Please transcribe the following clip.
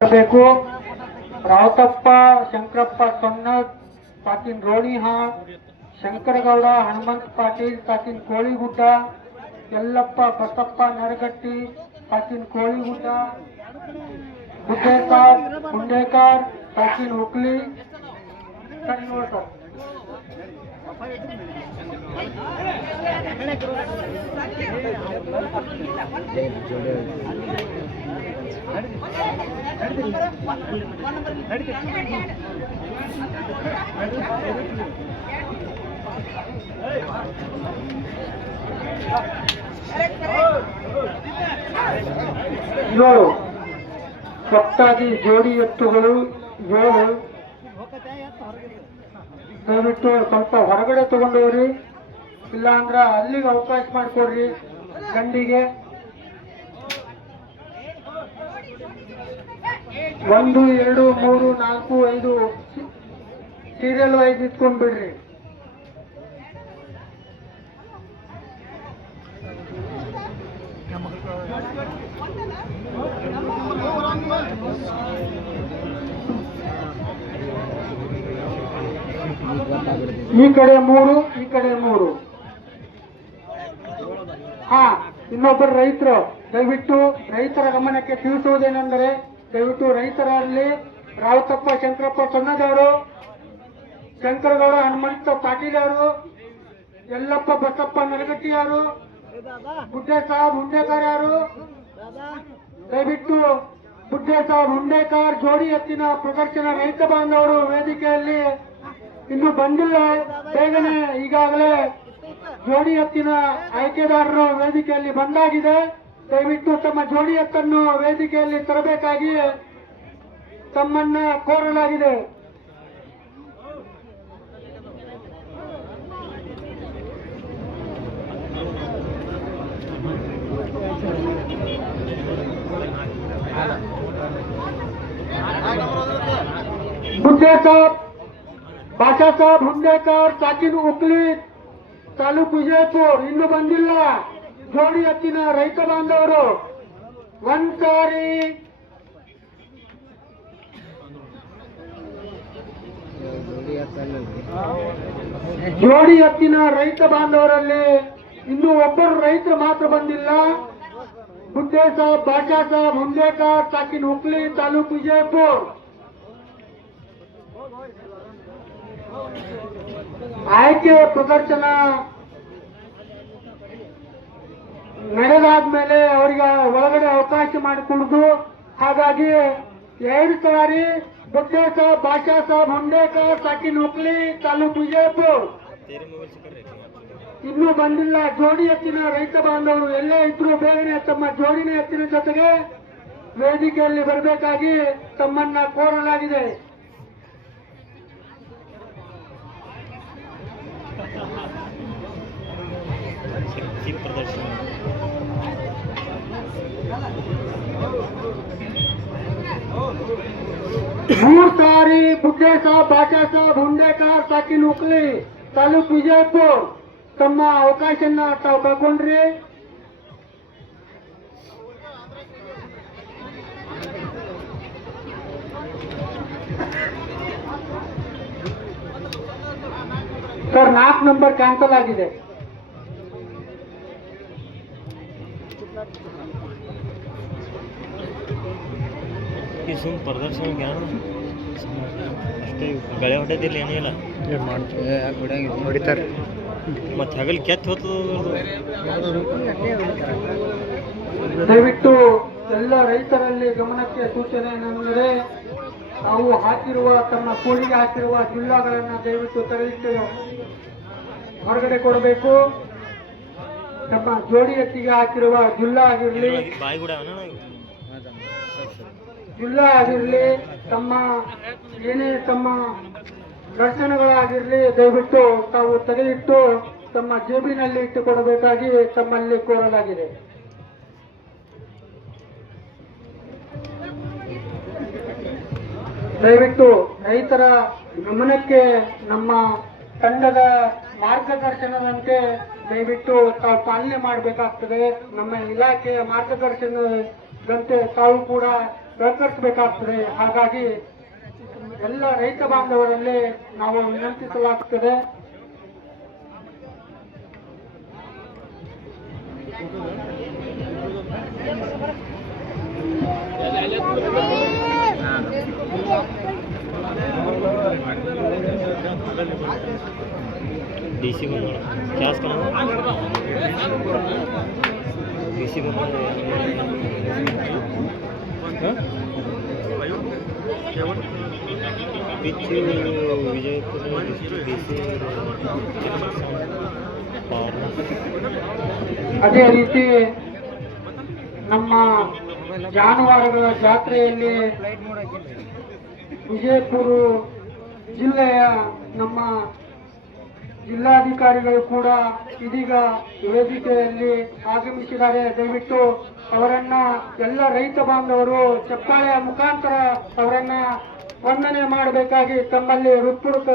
ಬೇಕು ರಾವತಪ್ಪ ಶಂಕರಪ್ಪ ಸೊನ್ನದ್ ತಾಕಿನ್ ರೋಣಿಹಾಳ್, ಶಂಕರಗೌಡ ಹನುಮಂತ ಪಾಟೀಲ್ ತಾಕಿನ್ ಕೋಳಿಗುಡ್ಡ, ಯಲ್ಲಪ್ಪ ಬಸಪ್ಪ ನರಗಟ್ಟಿ ತಾಕಿನ್ ಕೋಳಿಗುಡ್ಡ, ಗುಂಡೇಕಾರ್ ತಾಕಿನ್ ಹುಕ್ಲಿ. ಇವರು ಒಟ್ಟಾಗಿ ಜೋಡಿ ಎತ್ತುಗಳು 7. ದಯವಿಟ್ಟು ಸ್ವಲ್ಪ ಹೊರಗಡೆ ತಗೊಂಡೋಗ್ರಿ, ಇಲ್ಲಾಂದ್ರ ಅಲ್ಲಿಗೆ ಅವಕಾಶ ಮಾಡಿಕೊಡ್ರಿ. ಗಂಡಿಗೆ 1, 2, 3, 4, 5 ಸೀರಿಯಲ್ ವೈಸ್ ಇಟ್ಕೊಂಡ್ ಬಿಡ್ರಿ. ಈ ಕಡೆ 3, ಈ ಕಡೆ 3. ಇನ್ನೊಬ್ಬರು ರೈತರು, ದಯವಿಟ್ಟು ರೈತರ ಗಮನಕ್ಕೆ ತಿಳಿಸುವುದೇನೆಂದರೆ, ದಯವಿಟ್ಟು ರೈತರಲ್ಲಿ ರಾವತಪ್ಪ ಶಂಕರಪ್ಪ ಸೊನ್ನದವರು, ಶಂಕರಗೌಡ ಹನುಮಂತ ಪಾಟೀಲ್ ಅವರು, ಯಲ್ಲಪ್ಪ ಬಸಪ್ಪ ನರಗಟ್ಟಿ ಅವರು, ಬುಡ್ಡೆ ಸಾಬ್ ಹುಂಡೇಕಾರ್ ಯಾರು, ದಯವಿಟ್ಟು ಬುಡ್ಡೆ ಸಾಬ್ ಹುಂಡೇಕಾರ್ ಜೋಡಿ ಎತ್ತಿನ ಪ್ರದರ್ಶನ ರೈತ ಬಾಂಧವರು ವೇದಿಕೆಯಲ್ಲಿ ಇನ್ನು ಬಂದಿಲ್ಲ. ಬೇಗನೆ ಈಗಾಗಲೇ ಜೋಡಿ ಎತ್ತಿನ ಆಯ್ಕೆದಾರರು ವೇದಿಕೆಯಲ್ಲಿ ಬಂದಾಗಿದೆ. ದಯವಿಟ್ಟು ತಮ್ಮ ಜೋಡಿ ಎತ್ತನ್ನು ವೇದಿಕೆಯಲ್ಲಿ ತರಬೇಕಾಗಿ ತಮ್ಮನ್ನ ಕೋರಲಾಗಿದೆ. ಬುಡ್ಡೆ ಸಾಬ್ ಬಾಷಾ ಸಾಬ್ ಹುಂಡೇಕಾರ್ ತಾಕಿನ್ ಹುಕ್ಲಿ ತಾಲೂಕು ವಿಜಯಪುರ ಇನ್ನು ಬಂದಿಲ್ಲ. ಜೋಡಿ ಎತ್ತಿನ ರೈತ ಬಾಂಧವರು ಒಂದ್ಸಾರಿ ಜೋಡಿ ಎತ್ತಿನ ರೈತ ಬಾಂಧವರಲ್ಲಿ ಇನ್ನು ಒಬ್ಬರು ರೈತರು ಮಾತ್ರ ಬಂದಿಲ್ಲ. ಬುಡ್ಡೆ ಸಾಬ್ ಬಾಷಾ ಸಾಬ್ ಹುಂಡೇಕಾರ್ ತಾಕಿನ್ ಹುಕ್ಲಿ ತಾಲೂಕು ವಿಜಯಪುರ. ಆಯ್ಕೆ ಪ್ರದರ್ಶನ ನಡೆದಾದ್ಮೇಲೆ ಅವರಿಗೆ ಒಳಗಡೆ ಅವಕಾಶ ಮಾಡಿಕೊಡುದು. ಹಾಗಾಗಿ 2 ಸಾರಿ ಬುಡ್ಡೆ ಸಾಬ್ ಬಾಷಾ ಸಾಬ್ ಹುಂಡೇಕಾರ್ ತಾಕಿನ್ ಹುಕ್ಲಿ ತಾಲೂಕು ವಿಜಯಪುರ ಇನ್ನೂ ಬಂದಿಲ್ಲ. ಜೋಡಿ ಎತ್ತಿನ ರೈತ ಬಾಂಧವರು ಎಲ್ಲೇ ಇದ್ರು ಬೇಗನೆ ತಮ್ಮ ಜೋಡಿನ ಎತ್ತಿನ ಜೊತೆಗೆ ವೇದಿಕೆಯಲ್ಲಿ ಬರಬೇಕಾಗಿ ತಮ್ಮನ್ನ ಕೋರಲಾಗಿದೆ. ಮೂರು ಸಾರಿ ಬುಡ್ಡೆ ಸಾಬ್ ಬಾಷಾ ಸಾಬ್ ಹುಂಡೇಕಾರ್ ತಾಕಿನ್ ಹುಕ್ಲಿ ತಾಲೂಕು ವಿಜಯಪುರ ತಮ್ಮ ಅವಕಾಶನ ತಾವು ಕಳ್ಕೊಂಡ್ರಿ. ಸರ್ 4 ನಂಬರ್ ಕ್ಯಾನ್ಸಲ್ ಆಗಿದೆ. ಪ್ರದರ್ಶನ ಅಷ್ಟೇ ಗಳೆ ಹೊಡೆದಿಲ್ಲ ಏನಿಲ್ಲ ಹೊಡಿತಾರೆ. ಮತ್ತೆ ಹಗಲ್ ಕೆತ್ತ ಹೋಗ್ತದ. ದಯವಿಟ್ಟು ಎಲ್ಲ ರೈತರಲ್ಲಿ ಗಮನಕ್ಕೆ ಸೂಚನೆ ಏನೆಂದರೆ, ನಾವು ಹಾಕಿರುವ ತಮ್ಮ ಕೋಳಿಗೆ ಹಾಕಿರುವ ಜಿಲ್ಲಾಗಳನ್ನ ದಯವಿಟ್ಟು ತೆಗೆದಿಟ್ಟು ಹೊರಗಡೆ ಕೊಡಬೇಕು. ನಮ್ಮ ಜೋಡಿ ಎತ್ತಿಗೆ ಹಾಕಿರುವ ಜಿಲ್ಲಾ ಆಗಿರಲಿ, ಜಿಲ್ಲಾ ಆಗಿರಲಿ, ತಮ್ಮ ಏನೇ ತಮ್ಮ ದರ್ಶನಗಳಾಗಿರಲಿ ದಯವಿಟ್ಟು ತಾವು ತೆಗೆದಿಟ್ಟು ತಮ್ಮ ಜೇಬಿನಲ್ಲಿ ಇಟ್ಟುಕೊಡಬೇಕಾಗಿ ತಮ್ಮಲ್ಲಿ ಕೋರಲಾಗಿದೆ. ದಯವಿಟ್ಟು ರೈತರ ಗಮನಕ್ಕೆ ನಮ್ಮ ತಂಡದ ಮಾರ್ಗದರ್ಶನದಂತೆ ದಯವಿಟ್ಟು ತಾವು ಪಾಲನೆ ಮಾಡಬೇಕಾಗ್ತದೆ. ನಮ್ಮ ಇಲಾಖೆಯ ಮಾರ್ಗದರ್ಶನದಂತೆ ತಾವು ಕೂಡ ಸಹಕರಿಸಬೇಕಾಗ್ತದೆ. ಹಾಗಾಗಿ ಎಲ್ಲ ರೈತ ಬಾಂಧವರಲ್ಲಿ ನಾವು ವಿನಂತಿಸಲಾಗುತ್ತದೆ. DC ಬಂದು ಕ್ಯಾಸ್ ಕಣ DC ಬಂದು ಪಿಚ್ ವಿಜಯಪುರ DC ಅದೇ ರೀತಿ ನಮ್ಮ ಜಾನುವಾರುಗಳ ಜಾತ್ರೆಯಲ್ಲಿ ವಿಜಯಪುರ ಜಿಲ್ಲೆಯ ನಮ್ಮ ಜಿಲ್ಲಾಧಿಕಾರಿಗಳು ಕೂಡ ಇದೀಗ ವೇದಿಕೆಯಲ್ಲಿ ಆಗಮಿಸಿದ್ದಾರೆ. ದಯವಿಟ್ಟು ಅವರನ್ನ ಎಲ್ಲ ರೈತ ಬಾಂಧವರು ಚಪ್ಪಾಳೆಯ ಮುಖಾಂತರ ಅವರನ್ನ ವಂದನೆ ಮಾಡಬೇಕಾಗಿ ತಮ್ಮಲ್ಲಿ ಹೃತ್ಪೂರ್ವಕ